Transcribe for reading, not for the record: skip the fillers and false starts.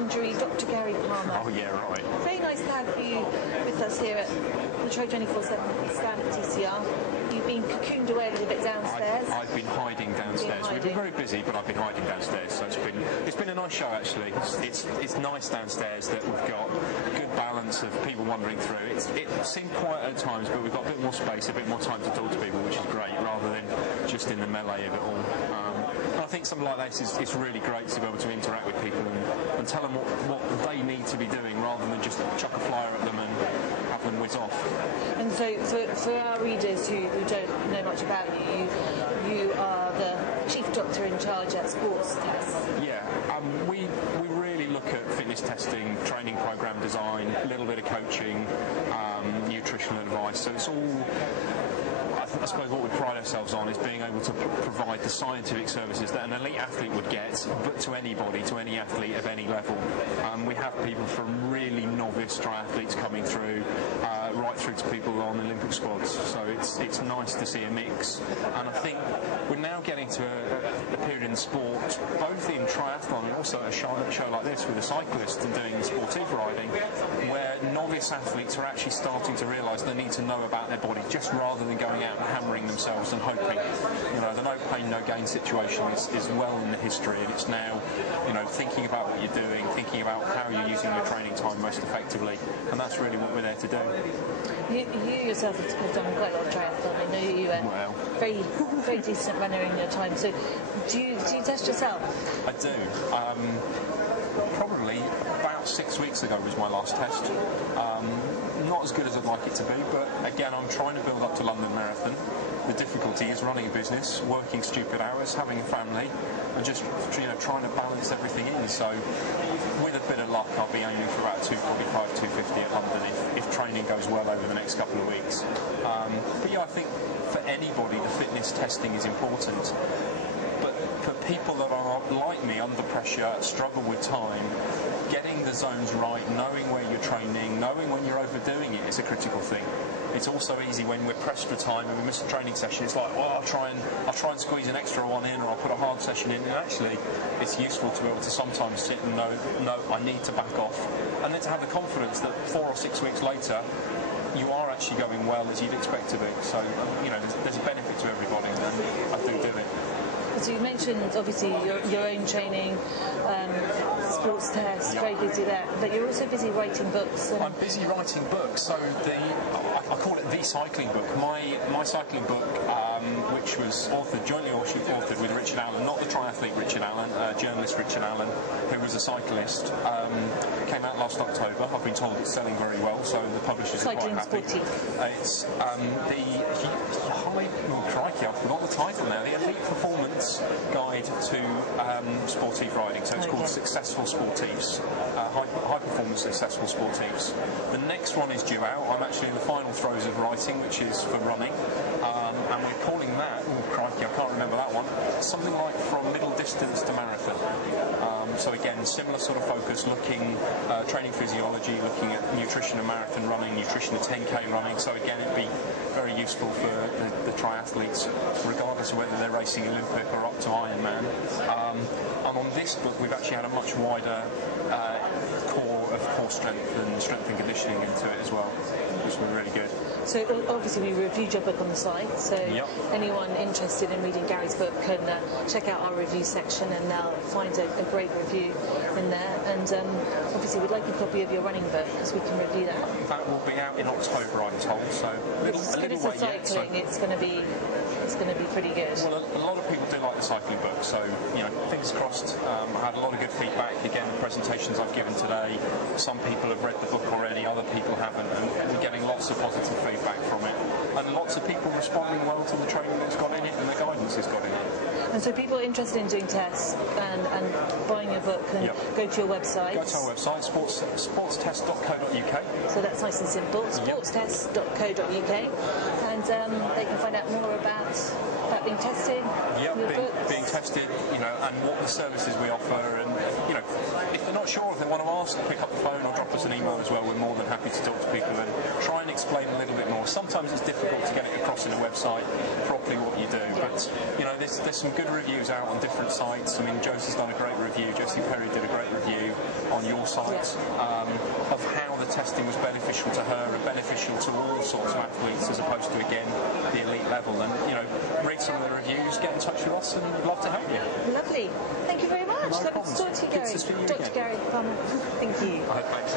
legendary Dr. Gary Palmer. Oh yeah, right. Very nice to have you with us here at the Tri247 stand at TCR. You've been cocooned away a little bit downstairs. I've been hiding downstairs. We've been very busy, but I've been hiding downstairs. So it's been a nice show actually. It's nice downstairs that we've got good balance of people wandering through. It seemed quiet at times, but we've got a bit more space, a bit more time to talk to people, which is great, rather than just in the melee of it all. And I think something like this is really great to be able to interact with people and tell them what they need to be doing, rather than just chuck a flyer at them and have them whiz off. And so for our readers who don't know much about you, you are the chief doctor in charge at Sports Tests. Yeah, we really look at fitness testing, training program design, a little bit of coaching, nutritional advice. So it's all, I suppose what we pride ourselves on is being able to provide the scientific services that an elite athlete would get, but to anybody, to any athlete of any level. We have people from really novice triathletes coming through, right through to people on Olympic squads. So it's nice to see a mix. And I think we're now getting to a period in sport, both in triathlon and also a show like this with a cyclist and doing sportive riding, where novice athletes are actually starting to realise they need to know about their body, just rather than going out and hammering themselves and hoping. You know, the no pain, no gain situation is well in the history, and it's now, you know, thinking about what you're doing, thinking about how you're using your training time most effectively, and that's really what we're there to do. You yourself have done quite a lot of triathlon. I know you are very decent runner in your time. So do you test yourself? I do. Probably about 6 weeks ago was my last test. Not as good as I'd like it to be, but again, I'm trying to build up to London Marathon. The difficulty is running a business, working stupid hours, having a family, and just trying to balance everything in. So with a bit of luck, I'll be aiming for about 2:45, 2:50 at London if training goes well over the next couple of weeks. But yeah, I think for anybody, the fitness testing is important. But for people that are like me, under pressure, struggle with time, getting the zones right, knowing where you're training, knowing when you're overdoing it is a critical thing. It's also easy when we're pressed for time and we miss a training session. It's like, well, I'll try and squeeze an extra one in, or I'll put a hard session in. And actually, it's useful to be able to sometimes sit and know, no, I need to back off, and then to have the confidence that 4 or 6 weeks later, you are actually going well as you'd expect to be. So, there's a benefit to everybody, and I do it. So you mentioned, obviously, your own training, sports tests, very busy there, but you're also busy writing books. I'm busy writing books, so I call it the cycling book. My cycling book, which was jointly authored with Richard Allen, not the triathlete Richard Allen, journalist Richard Allen, who was a cyclist, came out last October. I've been told it's selling very well, so the publishers are quite happy. It's crikey, I forgot the title now. The Elite Performance Guide to Sportive Riding. So it's called Successful Sportives, High Performance Successful Sportives. The next one is due out. I'm actually in the final throes of writing, which is for running, and we're calling that, crikey, I can't remember that one, something like From Middle Distance to Marathon. So again, similar sort of focus, looking training physiology, looking at nutrition and marathon running, nutrition and 10k running. So again, it'd be very useful for the triathletes, regardless of whether they're racing Olympic or up to Ironman. And on this book, we've actually had a much wider core of core strength and conditioning into it as well, which will be really good. So obviously we reviewed your book on the site, so anyone interested in reading Gary's book can check out our review section, and they'll find a great review in there. And obviously we'd like a copy of your running book, so we can review that. That will be out in October, I'm told, so as good as the cycling, it's going to be pretty good. Well, a lot of people do like the cycling book, so fingers crossed. I had a lot of good feedback. Again, the presentations I've given today, some people have read the book already, other people haven't, and we're getting lots of positive feedback from it, and lots of people responding well to the training that's got in it and the guidance it's got in it. And so people interested in doing tests and buying your book can go to your website. Go to our website, sportstest.co.uk. So that's nice and simple, sportstest.co.uk, and they can find out more about being tested. Yeah, being tested, and what the services we offer, and if they're not sure, if they want to ask, pick up the phone or drop us an email as well. We're more than happy to talk to people and try and explain a little bit more. Sometimes it's difficult to get it across in a website properly what you do, but there's some good reviews out on different sites. I mean, Josie's done a great review. Josie Perry did a great review on your site of how the testing was beneficial to her and beneficial to all sorts of athletes, as opposed to, again, the elite level. And read some of the reviews, get in touch with us, and we'd love to help you. Lovely. Thank you very much. No Lovely to talk to you, Gary. Good to see you Dr. again. Gary Palmer. Thank you. Thanks.